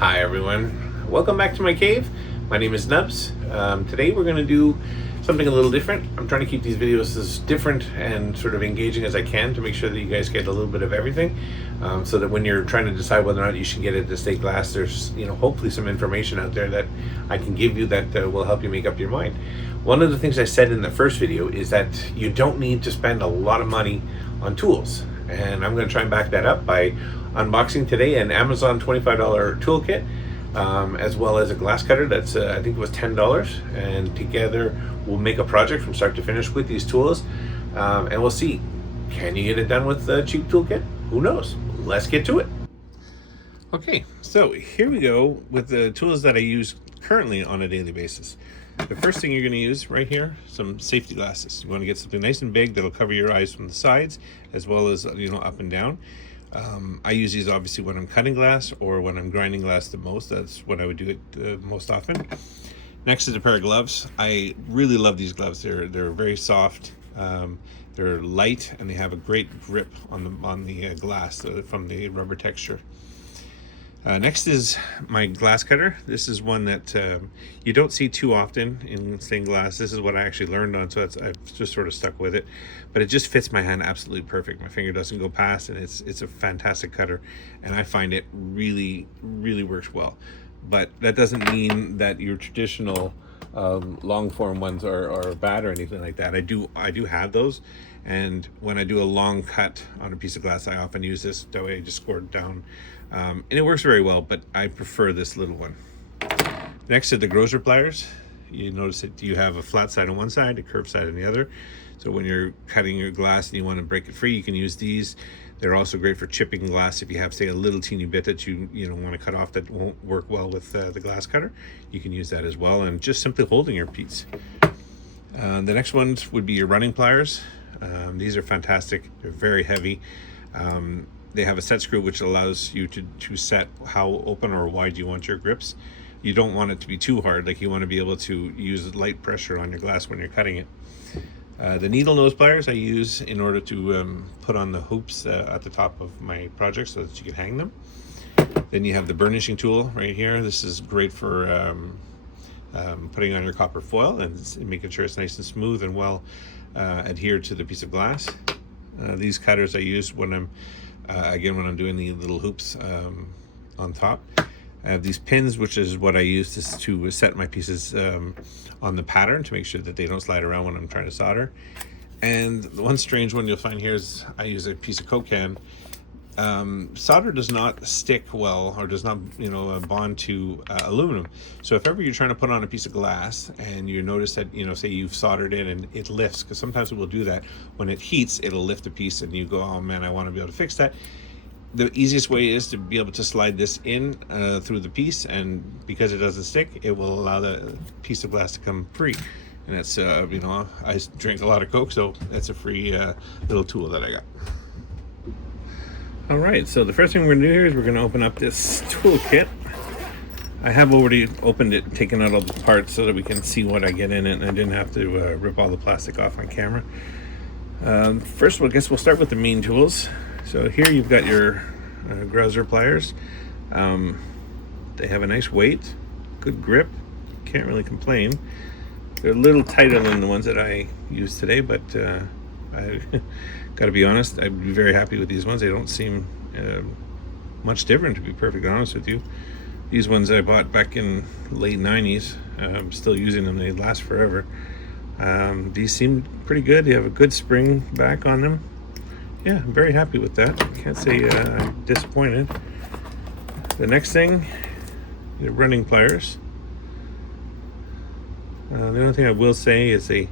Hi everyone, welcome back to my cave. My name is Nubs. Today we're going to do something a little different. I'm trying to keep these videos as different and sort of engaging as I can to make sure that you guys get a little bit of everything, so that when you're trying to decide whether or not you should get into state glass, there's hopefully some information out there that I can give you that will help you make up your mind. One of the things I said in the first video is that you don't need to spend a lot of money on tools, and I'm going to try and back that up by unboxing today an Amazon $25 toolkit, as well as a glass cutter that's I think it was $10, and together we'll make a project from start to finish with these tools, and we'll see, can you get it done with a cheap toolkit? Who knows? Let's get to it. Okay, so here we go with the tools that I use currently on a daily basis. The first thing you're going to use right here, some safety glasses. You want to get something nice and big that'll cover your eyes from the sides as well as up and down. I use these obviously when I'm cutting glass or when I'm grinding glass the most. That's when I would do it most often. Next is a pair of gloves. I really love these gloves. They're very soft. They're light and they have a great grip on the glass from the rubber texture. Next is my glass cutter. This is one that you don't see too often in stained glass. This is what I actually learned on, so I've just sort of stuck with it. But it just fits my hand absolutely perfect. My finger doesn't go past, and it's a fantastic cutter, and I find it really, really works well. But that doesn't mean that your traditional long form ones are bad or anything like that. I do have those, and when I do a long cut on a piece of glass, I often use this. That way I just score it down, and it works very well, but I prefer this little one. Next are the grocer pliers. You notice that you have a flat side on one side, a curved side on the other. So when you're cutting your glass and you want to break it free, you can use these. They're also great for chipping glass. If you have, say, a little teeny bit that you want to cut off that won't work well with the glass cutter, you can use that as well, and just simply holding your piece. The next ones would be your running pliers. These are fantastic. They're very heavy. They have a set screw which allows you to set how open or wide you want your grips. You don't want it to be too hard. Like, you want to be able to use light pressure on your glass when you're cutting it. The needle nose pliers I use in order to put on the hoops at the top of my project so that you can hang them. Then you have the burnishing tool right here. This is great for putting on your copper foil and making sure it's nice and smooth and well adhered to the piece of glass. These cutters I use when I'm when I'm doing the little hoops on top. I have these pins, which is what I use to set my pieces on the pattern to make sure that they don't slide around when I'm trying to solder. And the one strange one you'll find here is I use a piece of Coke can. Solder does not stick well, or does not bond to aluminum. So if ever you're trying to put on a piece of glass and you notice that say you've soldered it and it lifts, because sometimes it will do that when it heats, it'll lift a piece and you go, oh man, I want to be able to fix that. The easiest way is to be able to slide this in through the piece, and because it doesn't stick, it will allow the piece of glass to come free. And that's I drink a lot of Coke, so that's a free little tool that I got. All right, so the first thing we're going to do here is we're going to open up this toolkit. I have already opened it, taken out all the parts so that we can see what I get in it, and I didn't have to rip all the plastic off on camera. First of all, I guess we'll start with the main tools. So here you've got your grocer pliers. They have a nice weight, good grip, can't really complain. They're a little tighter than the ones that I use today, but I gotta be honest, I'd be very happy with these ones. They don't seem much different, to be perfectly honest with you. These ones I bought back in late 90s. I'm still using them, they last forever. These seem pretty good. They have a good spring back on them. Yeah, I'm very happy with that. Can't say I'm disappointed. The next thing, the running pliers. The only thing I will say is they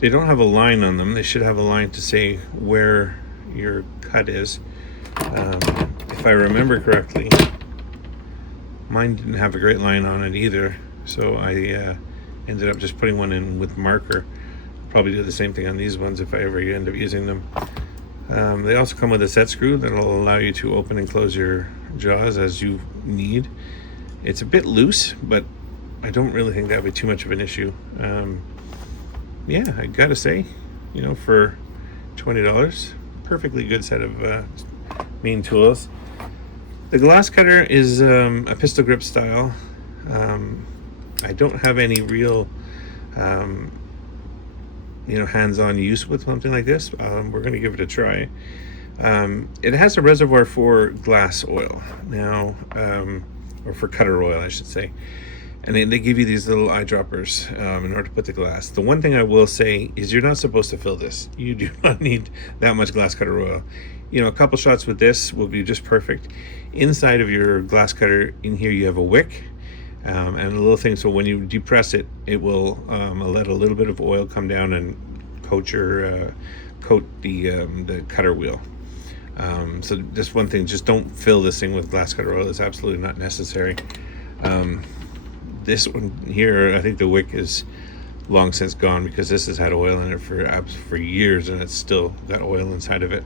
don't have a line on them. They should have a line to say where your cut is. If I remember correctly, mine didn't have a great line on it either, so I ended up just putting one in with marker. I'll probably do the same thing on these ones if I ever end up using them. They also come with a set screw that will allow you to open and close your jaws as you need. It's a bit loose, but I don't really think that would be too much of an issue. Yeah, I gotta say, for $20, perfectly good set of main tools. The glass cutter is a pistol grip style. I don't have any real hands-on use with something like this. We're going to give it a try. It has a reservoir for glass oil now, or for cutter oil, I should say. And they give you these little eyedroppers in order to put the glass. The one thing I will say is you're not supposed to fill this. You do not need that much glass cutter oil. A couple shots with this will be just perfect. Inside of your glass cutter, in here you have a wick and a little thing, so when you depress it, it will let a little bit of oil come down and coat the cutter wheel. So just one thing, just don't fill this thing with glass cutter oil. It's absolutely not necessary. This one here, I think the wick is long since gone because this has had oil in it for years, and it's still got oil inside of it.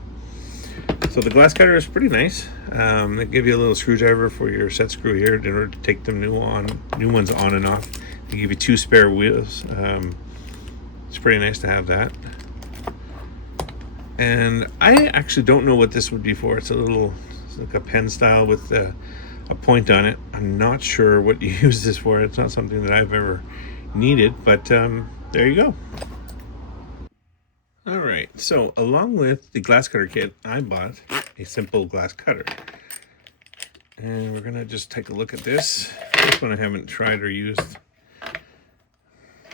So the glass cutter is pretty nice. They give you a little screwdriver for your set screw here in order to take the new ones on and off. They give you 2 spare wheels. It's pretty nice to have that. And I actually don't know what this would be for. It's like a pen style with a point on it. I'm not sure what you use this for. It's not something that I've ever needed, but there you go. All right, so along with the glass cutter kit, I bought a simple glass cutter. And we're gonna just take a look at this. This one I haven't tried or used.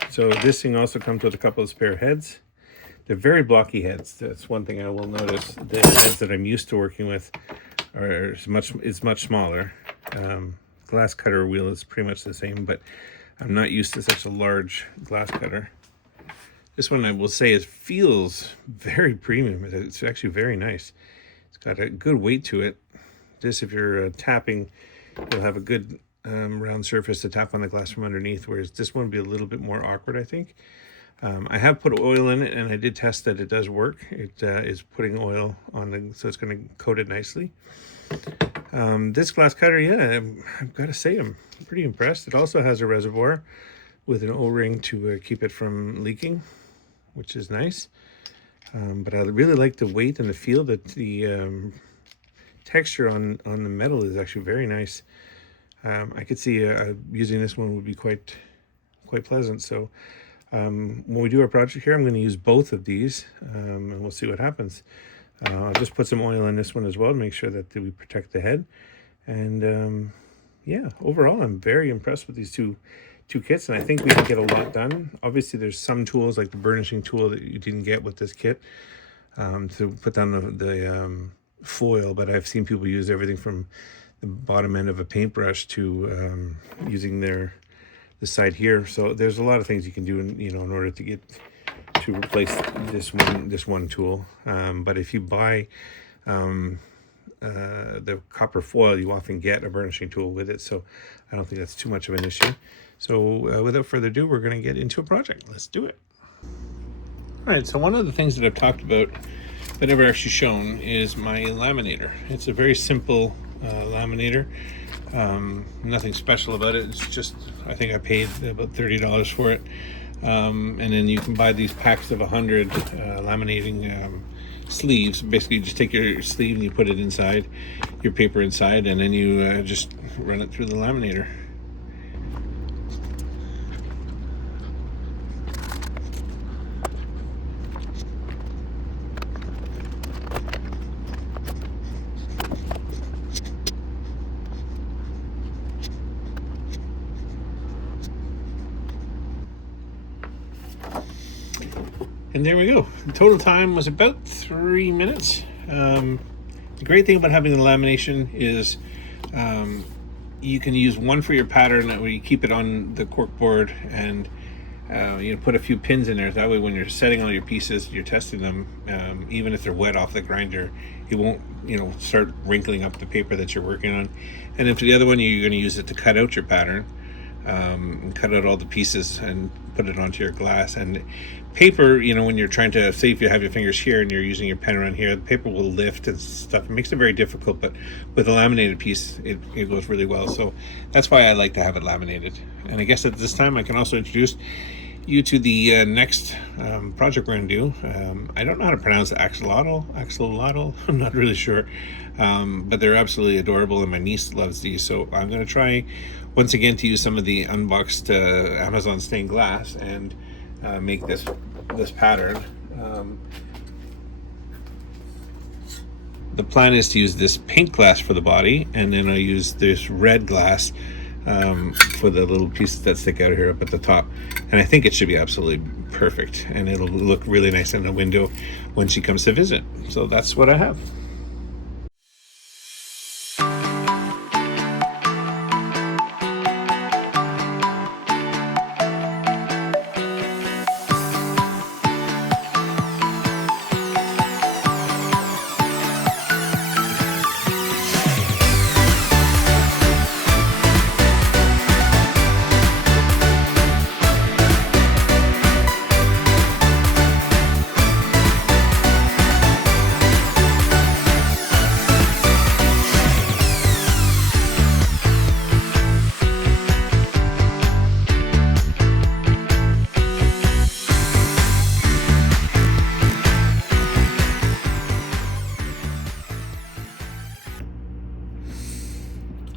So this thing also comes with a couple of spare heads. They're very blocky heads. That's one thing I will notice. The heads that I'm used to working with is much smaller. Glass cutter wheel is pretty much the same, but I'm not used to such a large glass cutter. This one, I will say, feels very premium. It's actually very nice. It's got a good weight to it. This, if you're tapping, you'll have a good round surface to tap on the glass from underneath, whereas this one will be a little bit more awkward, I think. I have put oil in it, and I did test that it does work. It is putting oil on so it's going to coat it nicely. This glass cutter, yeah, I've got to say, I'm pretty impressed. It also has a reservoir with an O-ring to keep it from leaking, which is nice. But I really like the weight and the feel. That the texture on the metal is actually very nice. I could see using this one would be quite pleasant. So when we do our project here, I'm going to use both of these, and we'll see what happens. I'll just put some oil in this one as well to make sure that we protect the head. And yeah, overall, I'm very impressed with these two kits, and I think we can get a lot done. Obviously, there's some tools like the burnishing tool that you didn't get with this kit to put down the foil, but I've seen people use everything from the bottom end of a paintbrush to using the side here. So there's a lot of things you can do in order to replace this one tool. But if you buy the copper foil, you often get a burnishing tool with it, so I don't think that's too much of an issue. So without further ado, we're going to get into a project. Let's do it. All right, so one of the things that I've talked about but never actually shown is my laminator. It's a very simple laminator. Nothing special about it. It's just, I think I paid about $30 for it. And then you can buy these packs of 100 laminating sleeves. Basically, you just take your sleeve and you put it inside, your paper inside, and then you just run it through the laminator. And there we go. The total time was about 3 minutes. The great thing about having the lamination is you can use one for your pattern where you keep it on the cork board, and put a few pins in there. That way when you're setting all your pieces, you're testing them, even if they're wet off the grinder, it won't start wrinkling up the paper that you're working on. And then for the other one, you're going to use it to cut out your pattern, and cut out all the pieces and put it onto your glass. And paper, when you're trying to, say if you have your fingers here and you're using your pen around here, the paper will lift and stuff. It makes it very difficult, but with a laminated piece, it goes really well. So that's why I like to have it laminated. And I guess at this time I can also introduce, you to the next project we're going to do. I don't know how to pronounce it. Axolotl. I'm not really sure, but they're absolutely adorable, and my niece loves these. So I'm going to try once again to use some of the unboxed Amazon stained glass and make this pattern. The plan is to use this pink glass for the body, and then I'll use this red glass for the little pieces that stick out here up at the top. And I think it should be absolutely perfect, and it'll look really nice in the window when she comes to visit. So that's what I have.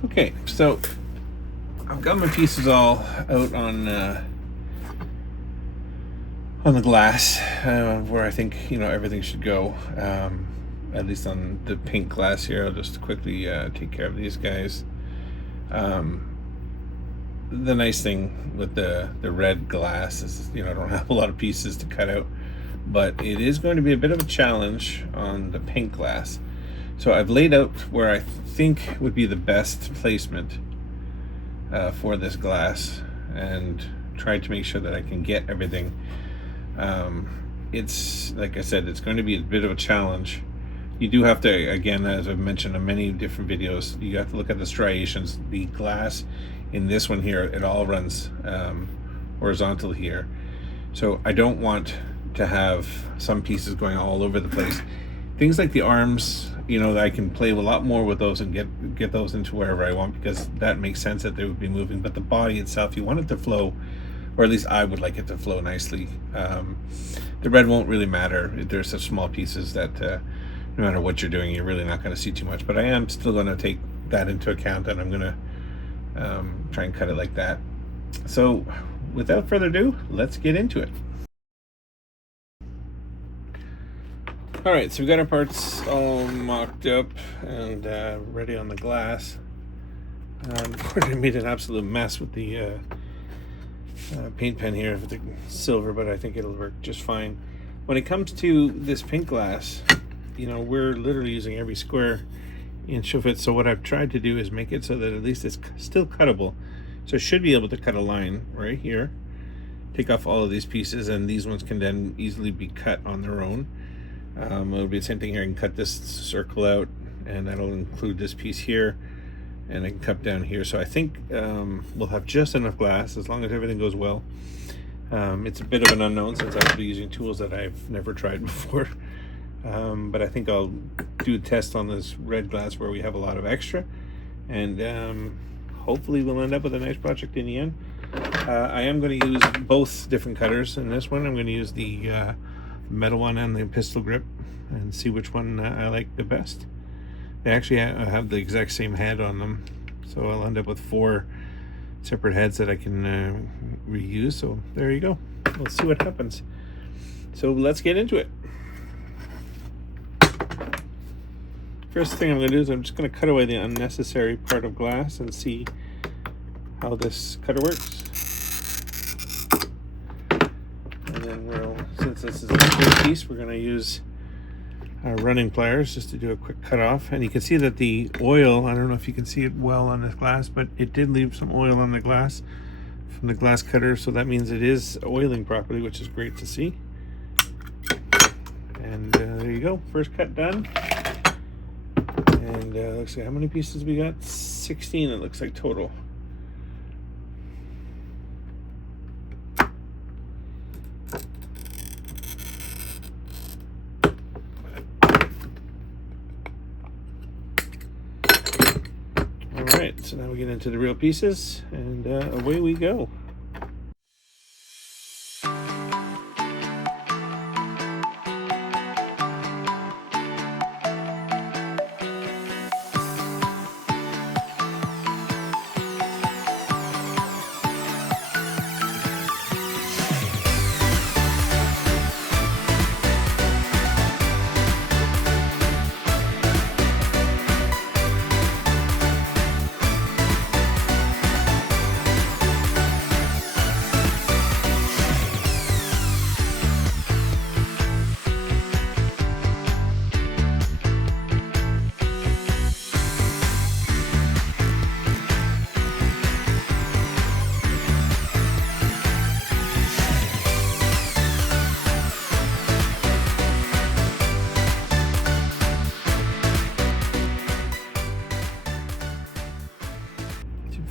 Okay, so I've got my pieces all out on the glass where I think everything should go. At least on the pink glass here. I'll just quickly take care of these guys. The nice thing with the red glass is I don't have a lot of pieces to cut out, but it is going to be a bit of a challenge on the pink glass. So I've laid out where I think would be the best placement for this glass and tried to make sure that I can get everything. It's like I said, it's going to be a bit of a challenge. You do have to, again, as I've mentioned in many different videos, you have to look at the striations. The glass in this one here, it all runs horizontal here. So I don't want to have some pieces going all over the place. Things like the arms, I can play a lot more with those and get those into wherever I want, because that makes sense that they would be moving. But the body itself, you want it to flow, or at least I would like it to flow nicely. The red won't really matter. They're such small pieces that no matter what you're doing, you're really not going to see too much. But I am still going to take that into account, and I'm going to try and cut it like that. So without further ado, let's get into it. All right, so we got our parts all mocked up and ready on the glass. I made an absolute mess with the paint pen here with the silver, but I think it'll work just fine. When it comes to this pink glass, we're literally using every square inch of it. So what I've tried to do is make it so that at least it's still cuttable. So I should be able to cut a line right here, take off all of these pieces, and these ones can then easily be cut on their own. It'll be the same thing here. I can cut this circle out, and that'll include this piece here, and I can cut down here. So I think we'll have just enough glass as long as everything goes well. It's a bit of an unknown since I'll be using tools that I've never tried before, but I think I'll do a test on this red glass where we have a lot of extra, and hopefully we'll end up with a nice project in the end. I am going to use both different cutters in this one. I'm going to use the metal one and the pistol grip and see which one I like the best. They actually have the exact same head on them, so I'll end up with 4 separate heads that I can reuse. So there you go. We'll see what happens. So let's get into it. First thing I'm going to do is I'm just going to cut away the unnecessary part of glass and see how this cutter works. And then since this is a big piece, we're going to use our running pliers just to do a quick cut off. And you can see that the oil, I don't know if you can see it well on this glass, but it did leave some oil on the glass from the glass cutter, so that means it is oiling properly, which is great to see. And there you go, first cut done. And let's see, how many pieces we got? 16 it looks like total. Alright, so now we get into the real pieces, and away we go.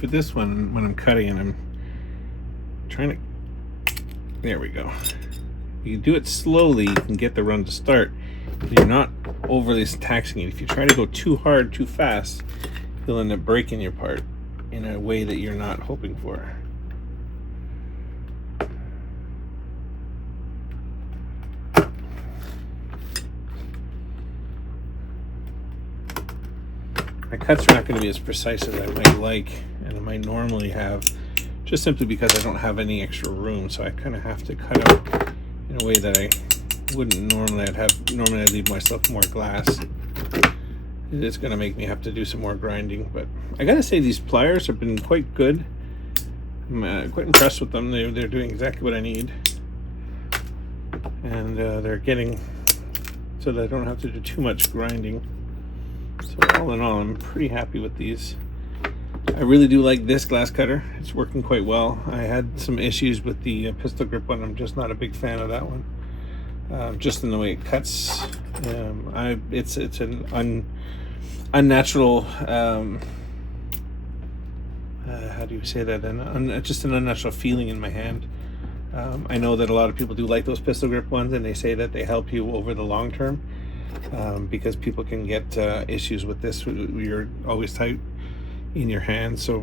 for this one, when I'm cutting and I'm trying to, there we go. You do it slowly, you can get the run to start. You're not overly taxing it. If you try to go too hard, too fast, you'll end up breaking your part in a way that you're not hoping for. My cuts are not going to be as precise as I might like and I might normally have, just simply because I don't have any extra room, so I kind of have to cut out in a way that I wouldn't normally. Normally I'd leave myself more glass. It is going to make me have to do some more grinding, but I gotta say these pliers have been quite good. I'm quite impressed with them. They're doing exactly what I need, and they're getting so that I don't have to do too much grinding. So all in all, I'm pretty happy with these. I really do like this glass cutter. It's working quite well. I had some issues with the pistol grip one. I'm just not a big fan of that one. Just in the way it cuts. It's an unnatural. How do you say that? Just an unnatural feeling in my hand. I know that a lot of people do like those pistol grip ones, and they say that they help you over the long term. Because people can get issues with this. You're always tight in your hand, so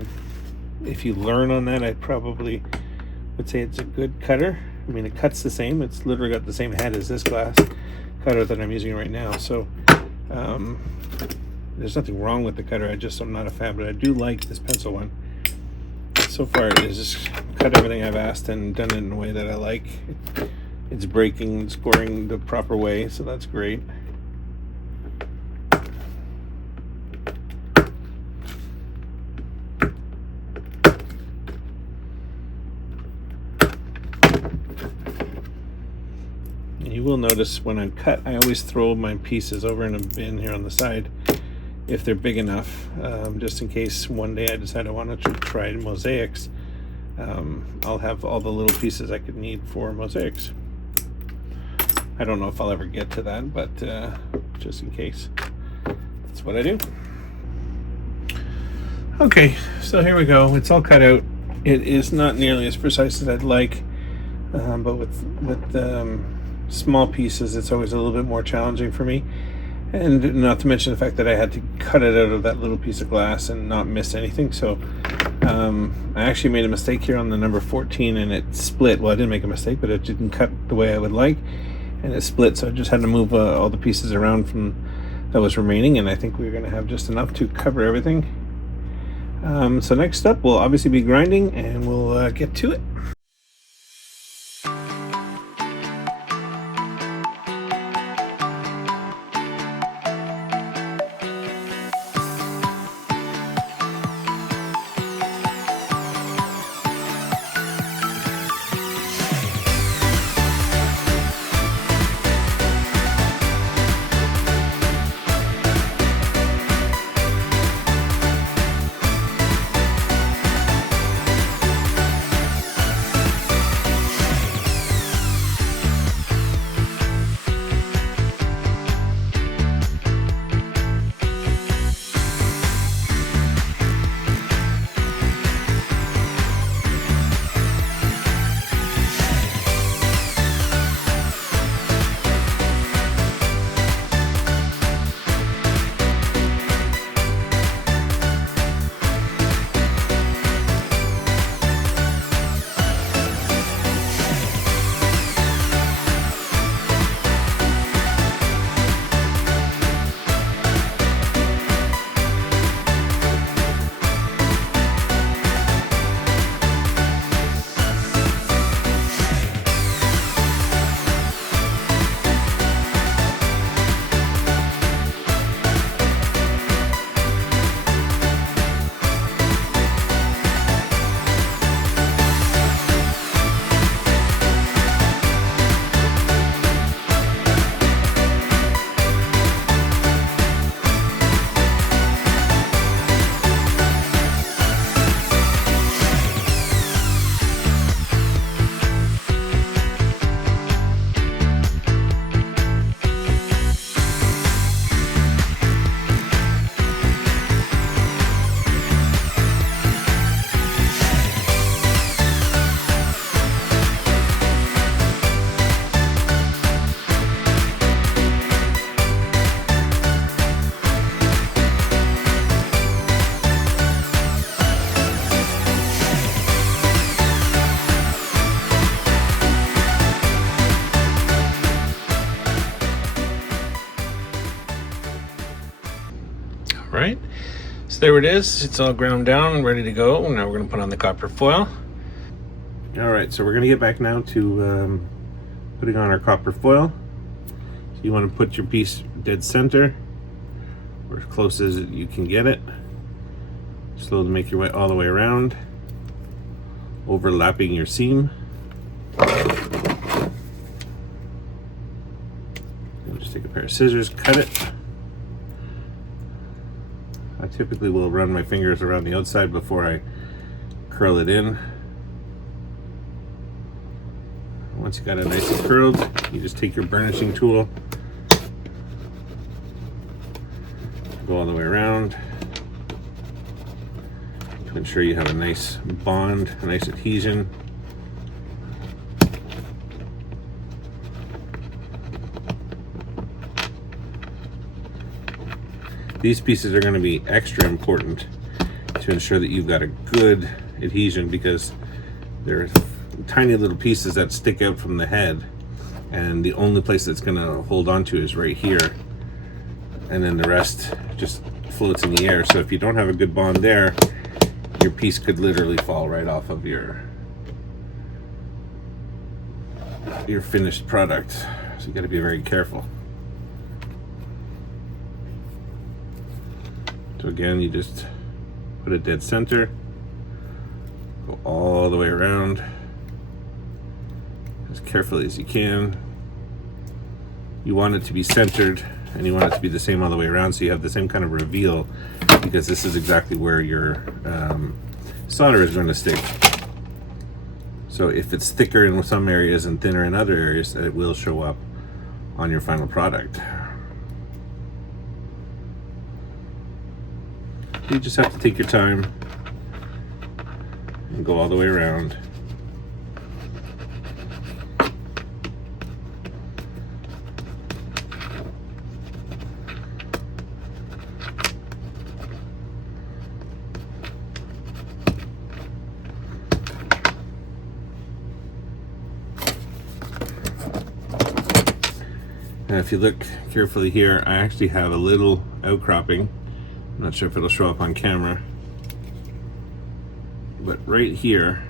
if you learn on that, I probably would say it's a good cutter. I mean, it cuts the same. It's literally got the same head as this glass cutter that I'm using right now, so there's nothing wrong with the cutter. I'm not a fan, but I do like this pencil one. So far it has just cut everything I've asked and done it in a way that I like. It's breaking and scoring the proper way, so that's great. You will notice when I cut, I always throw my pieces over in a bin here on the side if they're big enough, just in case one day I decide I want to try mosaics. I'll have all the little pieces I could need for mosaics. I don't know if I'll ever get to that, but just in case, that's what I do. Okay, so here we go. It's all cut out. It is not nearly as precise as I'd like, but with small pieces, it's always a little bit more challenging for me. And not to mention the fact that I had to cut it out of that little piece of glass and not miss anything. So I actually made a mistake here on the number 14, and it split. Well, I didn't make a mistake, but it didn't cut the way I would like, and it split. So I just had to move all the pieces around from that was remaining, and I think we're going to have just enough to cover everything. So next up will obviously be grinding, and we'll get to it. there it is. It's all ground down, ready to go. Now we're going to put on the copper foil. All right, so we're going to get back now to putting on our copper foil. So you want to put your piece dead center, or as close as you can get it. Slowly make your way all the way around, overlapping your seam. And just take a pair of scissors, cut it. I typically will run my fingers around the outside before I curl it in. Once you got it nice and curled, you just take your burnishing tool, go all the way around to ensure you have a nice bond, a nice adhesion. These pieces are going to be extra important to ensure that you've got a good adhesion, because they're tiny little pieces that stick out from the head, and the only place that's going to hold on to is right here, and then the rest just floats in the air. So if you don't have a good bond there, your piece could literally fall right off of your finished product. So you got to be very careful. So again, you just put it dead center, go all the way around as carefully as you can. You want it to be centered, and you want it to be the same all the way around, so you have the same kind of reveal, because this is exactly where your solder is going to stick. So if it's thicker in some areas and thinner in other areas, it will show up on your final product. You just have to take your time and go all the way around. And if you look carefully here, I actually have a little outcropping. I'm not sure if it'll show up on camera, but right here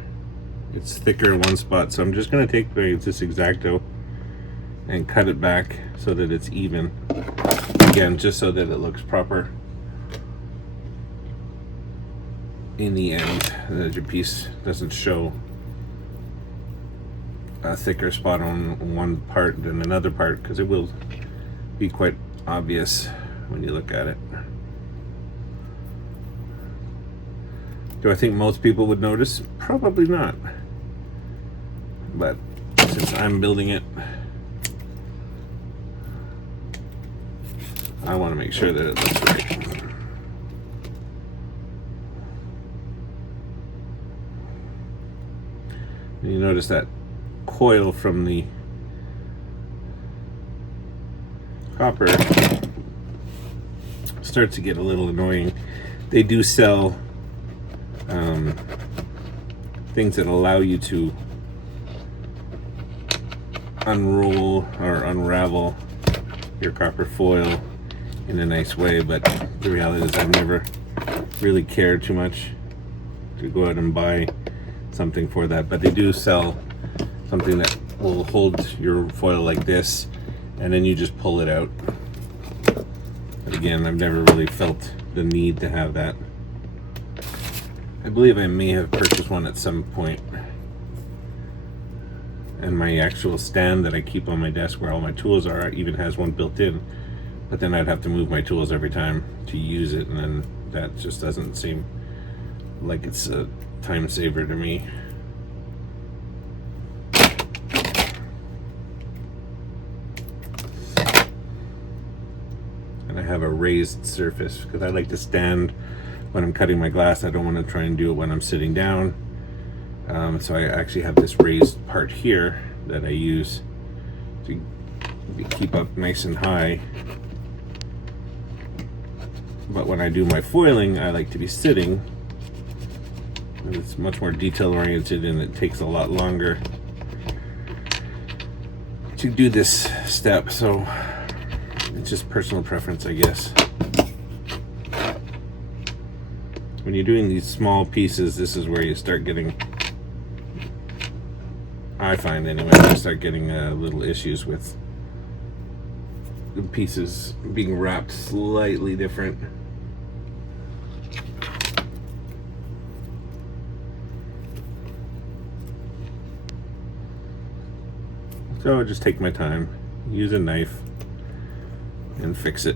it's thicker in one spot, so I'm just going to take this X-Acto and cut it back so that it's even, again, just so that it looks proper in the end, that your piece doesn't show a thicker spot on one part than another part, because it will be quite obvious when you look at it. Do I think most people would notice? Probably not. But since I'm building it, I want to make sure that it looks right. And you notice that coil from the copper starts to get a little annoying. They do sell things that allow you to unroll or unravel your copper foil in a nice way, but the reality is I've never really cared too much to go out and buy something for that. But they do sell something that will hold your foil like this, and then you just pull it out. But again, I've never really felt the need to have that. I believe I may have purchased one at some point, and my actual stand that I keep on my desk where all my tools are even has one built in, but then I'd have to move my tools every time to use it, and then that just doesn't seem like it's a time saver to me. And I have a raised surface because I like to stand when I'm cutting my glass. I don't want to try and do it when I'm sitting down. So I actually have this raised part here that I use to keep up nice and high. But when I do my foiling, I like to be sitting. And it's much more detail oriented, and it takes a lot longer to do this step. So it's just personal preference, I guess. when you're doing these small pieces, this is where you start getting, I find anyway, you start getting little issues with the pieces being wrapped slightly different. So I'll just take my time, use a knife, and fix it.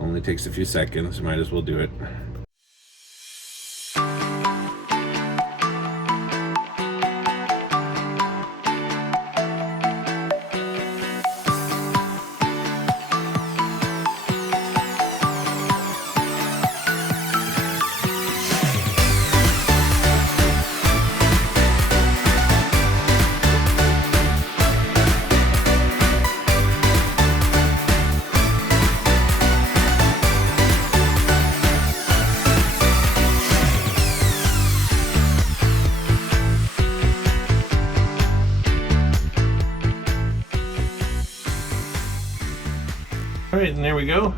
Only takes a few seconds, might as well do it. Alright, and there we go.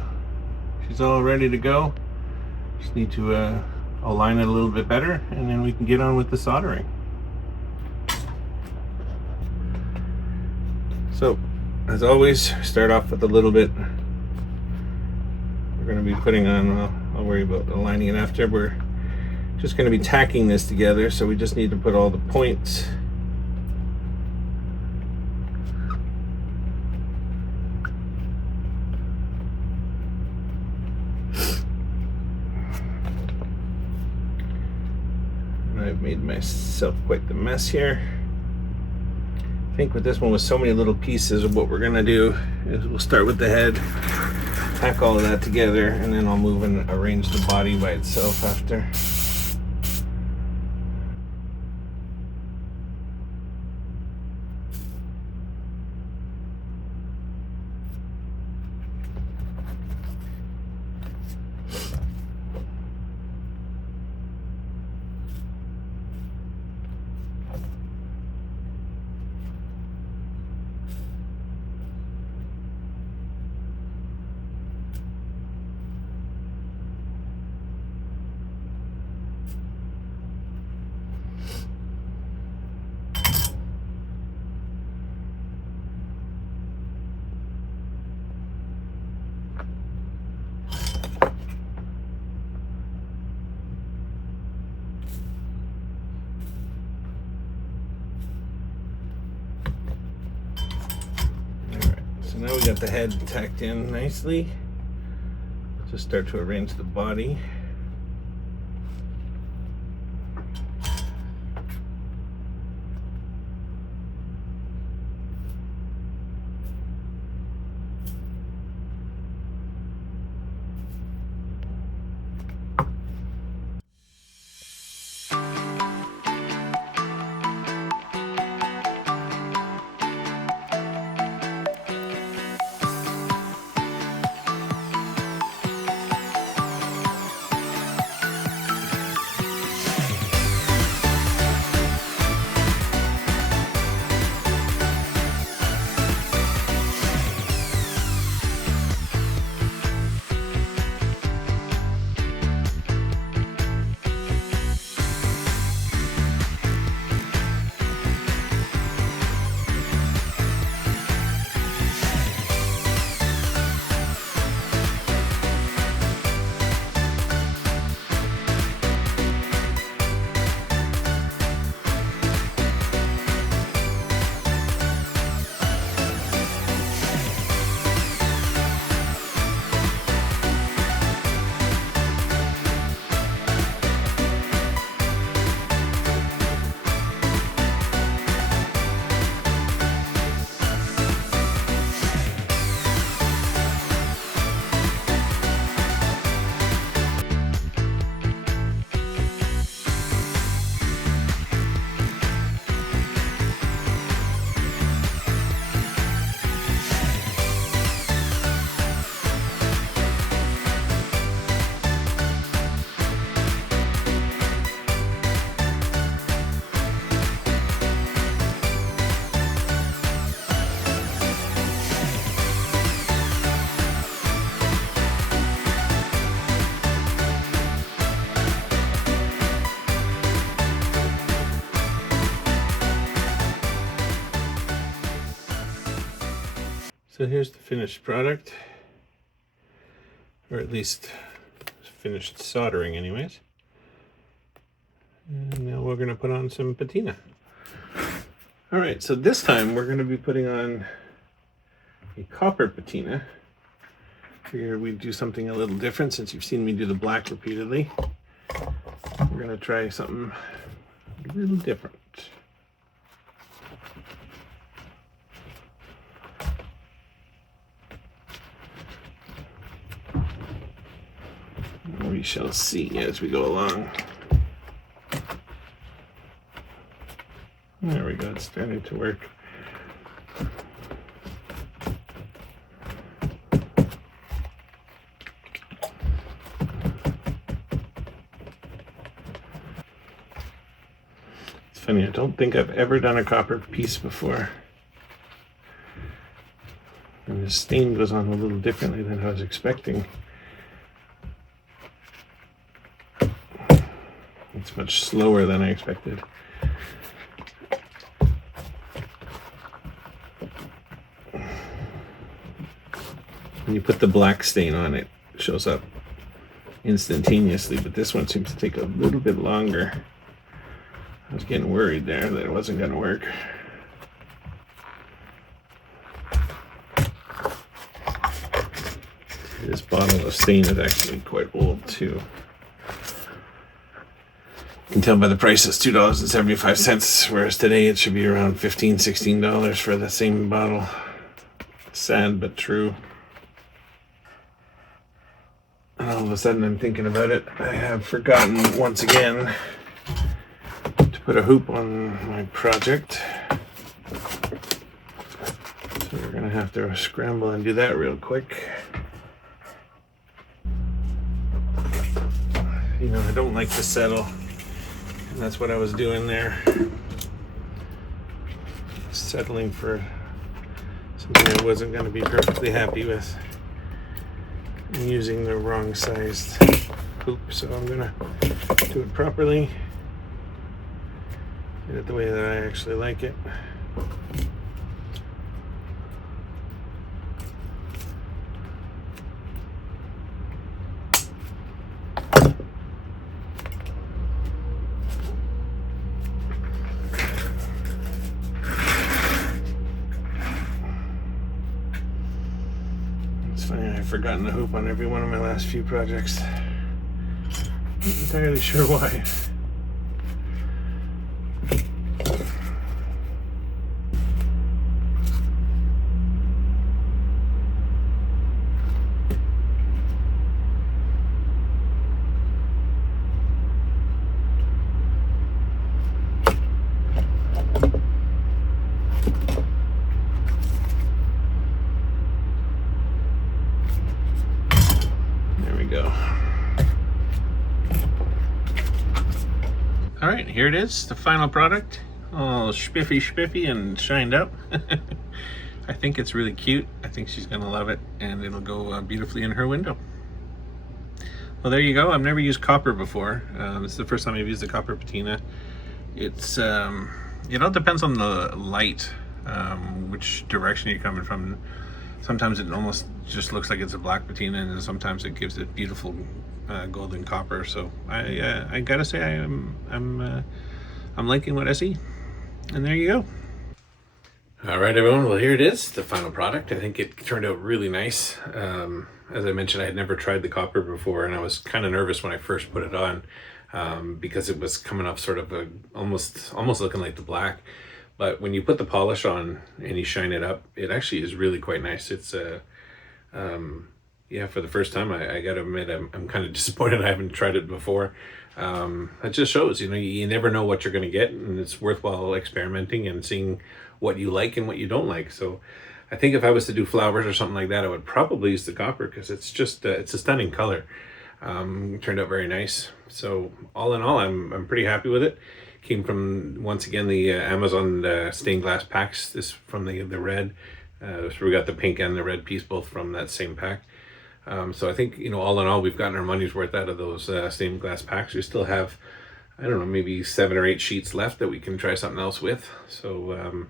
She's all ready to go. Just need to align it a little bit better, and then we can get on with the soldering. So, as always, start off with a little bit. We're going to be putting on, I'll worry about aligning it after. We're just going to be tacking this together, so we just need to put all the points. I've made myself quite the mess here. I think with this one, with so many little pieces, what we're gonna do is we'll start with the head, tack all of that together, and then I'll move and arrange the body by itself after. So now we got the head tacked in nicely. Just start to arrange the body. So here's the finished product, or at least finished soldering anyways. And now we're going to put on some patina. All right, so this time we're going to be putting on a copper patina. Figured we'd do something a little different since you've seen me do the black repeatedly. We're going to try something a little different. We shall see as we go along. There we go, it's starting to work. It's funny, I don't think I've ever done a copper piece before. And the stain goes on a little differently than I was expecting. It's much slower than I expected. When you put the black stain on it, it shows up instantaneously, but this one seems to take a little bit longer. I was getting worried there that it wasn't going to work. This bottle of stain is actually quite old too. You can tell by the price it's $2.75, whereas today it should be around $15, $16 for the same bottle. Sad but true. And all of a sudden I'm thinking about it. I have forgotten once again to put a hoop on my project. So we're gonna have to scramble and do that real quick. You know, I don't like to settle. And that's what I was doing there. Settling for something I wasn't going to be perfectly happy with. I'm using the wrong sized hoop, so I'm going to do it properly. Get it the way that I actually like it. I've forgotten the hoop on every one of my last few projects. Not entirely sure why. Go. All right, here it is, the final product, all spiffy and shined up. I think it's really cute. I think she's gonna love it, and it'll go beautifully in her window. Well, there you go. I've never used copper before. This is the first time I've used the copper patina. It's it all depends on the light, which direction you're coming from. Sometimes it almost just looks like it's a black patina, and sometimes it gives it beautiful golden copper. So I gotta say I'm liking what I see. And there you go. All right, everyone. Well, here it is, the final product. I think it turned out really nice. As I mentioned, I had never tried the copper before, and I was kind of nervous when I first put it on because it was coming off sort of almost looking like the black. But when you put the polish on and you shine it up, it actually is really quite nice. It's yeah, for the first time, I gotta admit, I'm kind of disappointed I haven't tried it before. It just shows, you know, you never know what you're gonna get, and it's worthwhile experimenting and seeing what you like and what you don't like. So I think if I was to do flowers or something like that, I would probably use the copper because it's just, it's a stunning color. It turned out very nice. So all in all, I'm pretty happy with it. Came from, once again, the Amazon stained glass packs. This from the red. So we got the pink and the red piece both from that same pack. So I think, you know, all in all, we've gotten our money's worth out of those stained glass packs. We still have, I don't know, maybe 7 or 8 sheets left that we can try something else with. So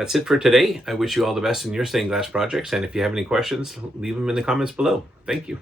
That's it for today. I wish you all the best in your stained glass projects, and if you have any questions, leave them in the comments below. Thank you.